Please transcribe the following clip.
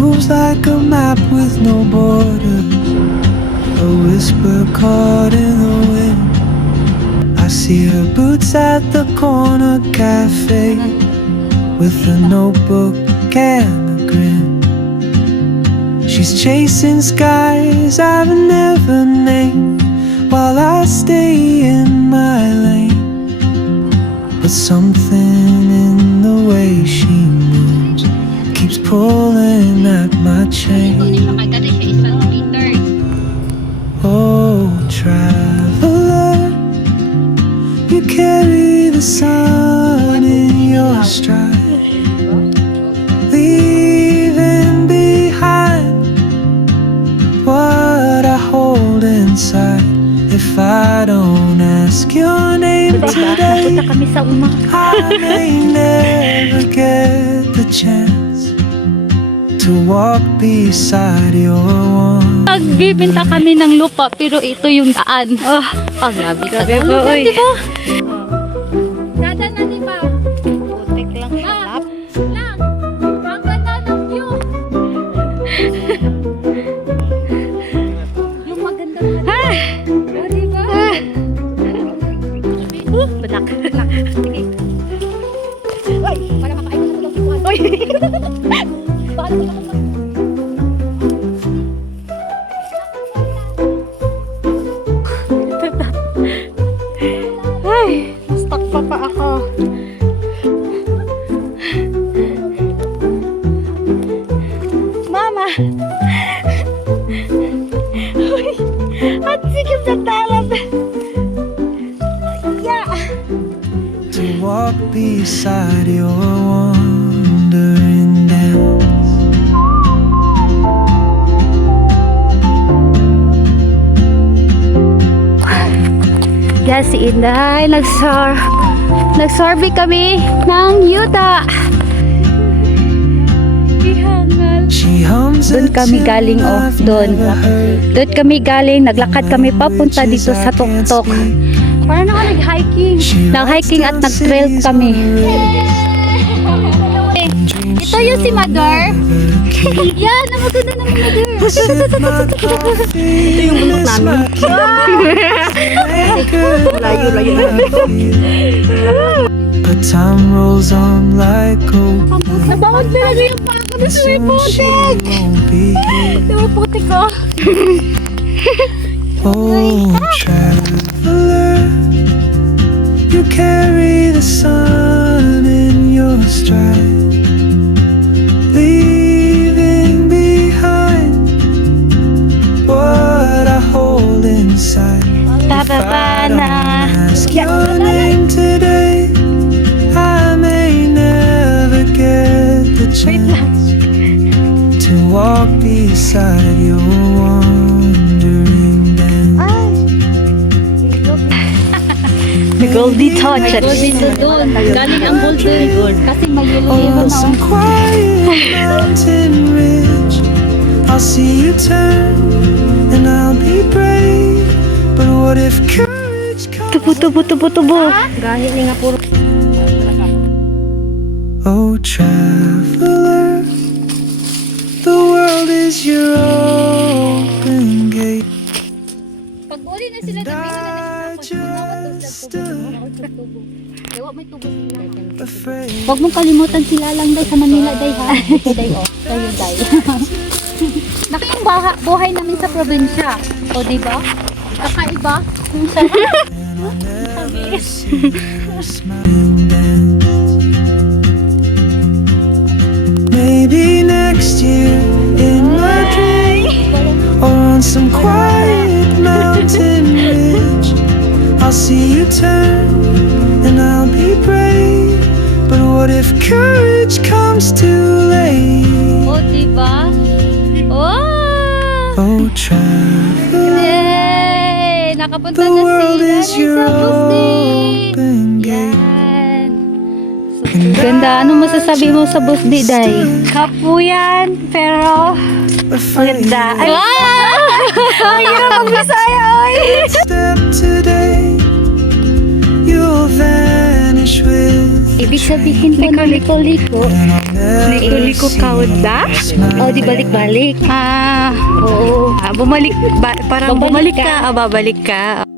moves like a map with no borders, a whisper caught in the wind. I see her boots at the corner cafe, with a notebook and a grin. She's chasing skies I've never named, while I stay in my lane. But something in the way she moves keeps pulling at my chain. Oh, traveler, you carry the sun in your stride, leaving behind what I hold inside. If I don't ask your name today, I may never get the chance to walk beside your one. Nagbibinta kami ng lupa pero ito yung daan. Oh, grabe ka. Grabe po, oy. Dada na, di ba? Putik lang halap. Lang. Ang ganda ng view. Yung maganda na. Ha? O, di ba? Badak. Sige. Oy, para makain ka ng lupa. Oy. Paano ka naman? Ay, stuck pa ako. Mama! Uy, at sikip sa talab. Yeah. To walk beside your wandering dance. Yes, si Inday, nag-survey kami ng Yuta. Doon kami galing, doon kami galing, naglakad kami papunta dito sa Tuktok. Parang ako nag-hiking at nag-trail kami. Ito yung si Mother. Yan, ang maganda ng Mother. Ito yung bulok namin. Layo-layo na. But time rolls on like gold. Nabangon talaga yung pako na sa may putik. May putik ko. Oh, traveler, you carry the sun in your stride, leaving behind what I hold inside. If I don't ask your name today, I may never get the chance to walk beside your wandering dance. The Goldie touches. Galing ang golden. Kasi may yellow On some quiet mountain ridge, I'll see you turn and I'll be brave. But what if courage comes? Tubo. Gahi ni nga puro. Oh, traveler, the world is your open gate. Pag uli na sila, I just stood afraid. huwag mong kalimutan sila lang day sa Manila day ha. Day off. Kayo day. Laki yung buhay namin sa probinsya. O diba? Kakaiba. Yung sarap. Maybe next year in my dream, or on some quiet mountain ridge, I'll see you turn and I'll be brave. But what if courage comes too late? O diba? Oh, traveler, Yay! Nakapunta the na world sila is your sa Busdi. open gate. Yan. Ganda. Ano masasabi mo sa Busdi, Day? Kapuyan, pero maganda. Ay, Ay, mag-Bisaya, oy! Step today, you'll vanish with Ibig sabihin po ng liko-liko. Liko-liko kauda? O, di balik-balik. Ah, Oo. bumalik, parang Babalik bumalik ka. ka. Babalik ka.